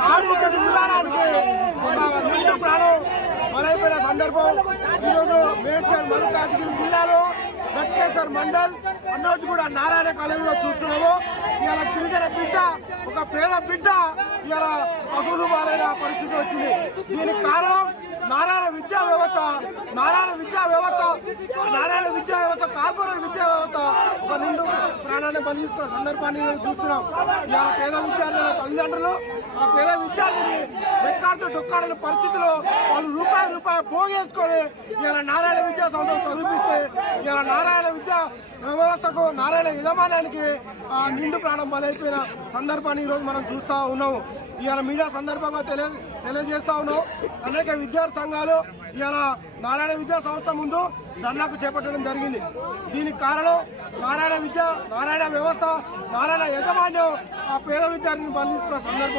కార్మిక విధానానికి నిండు ప్రాణం బలైపోయిన సందర్భం ఈరోజు మేడ్చల్ మల్కాజ్గిరి జిల్లాలో గట్కేశ్వర్ మండల్ అన్నోజ్గూడ నారాయణ కాలేజీలో చూస్తున్నాము. ఇవాళ గిరిజన బిడ్డ, ఒక పేద బిడ్డ ఇవాళ అసలు బాలైన పరిస్థితి వచ్చింది. దీనికి కారణం నారాయణ విద్యా వ్యవస్థ, కార్పొరేట్ విద్యా వ్యవస్థ ఒక నిండు ప్రాణాన్ని బలిస్తున్న సందర్భాన్ని చూస్తున్నాం. ఇవాళ పేద విద్యార్థుల తల్లిదండ్రులు ఆ పేద విద్యార్థిని రెక్కాడుతూ డొక్కాడని పరిస్థితిలో వాళ్ళు రూపాయి పోగేసుకొని ఇవాళ నారాయణ విద్యా సంస్థలు చదివిస్తే ఇవాళ నారాయణ విద్యా వ్యవస్థకు, నారాయణ యజమానానికి నిండు ప్రాణం బలైపోయిన సందర్భాన్ని ఈరోజు మనం చూస్తూ ఉన్నాము. ఇవాళ మీడియా సందర్భంగా తెలియజేస్తా ఉన్నాం. అనేక విద్యార్థి సంఘాలు ఇవాళ నారాయణ విద్యా సంస్థ ముందు ధర్నాకు చేపట్టడం జరిగింది. దీనికి కారణం నారాయణ వ్యవస్థ, నారాయణ యజమాన్యం ఆ పేద విద్యార్థిని బలిస్తున్న సందర్భం.